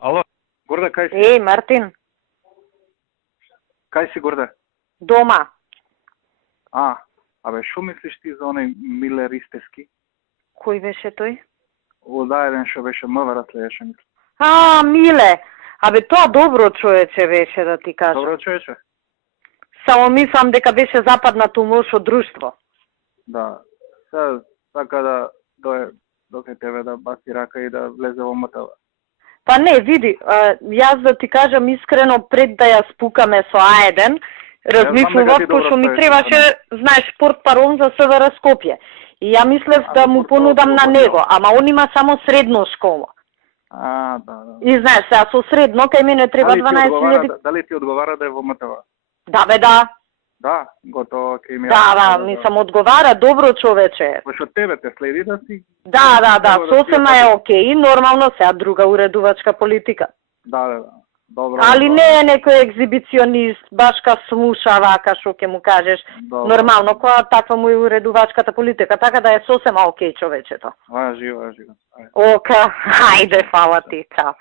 Ало, Горда, кај си? Еј, Мартин, Кај си, Горда? дома. Абе, шо мислиш ти за оној Миле Ристевски? Кој беше тој? Од еден шо беше МВР следеше, мислам. Миле. Абе, тоа добро човече беше, да ти кажам. Добро човече? Само мислам дека беше западнато лошо друштво. Да. Сега така да дое до тебе да баси рака и да влезе во МТВ. Па не, види, јас да ти кажам искрено, пред да ја спукаме со А1, размислував, пошто ми требаше, знаеш, портпарол за СВР Скопје. И ја мислев да му понудам на него, ама он има само средно школа. Да. И знаеш, сега со средно, кај мене треба 12.000... Дали ти одговара да е во МТВ? Да, бе, да. Да, готово, ке ми... Да, мислам, одговара добро човече. Пошто тебе те следи да си... Да, сосема е окей, нормално сега друга уредувачка политика. Да. Добро. Али не е некој екзибиционист, баш ка слуша вака шо ќе му кажеш. Добро. Нормално, која таква му е уредувачката политика, така да е сосема окей човечето. Важи. Ока, хајде, фала ти, чао.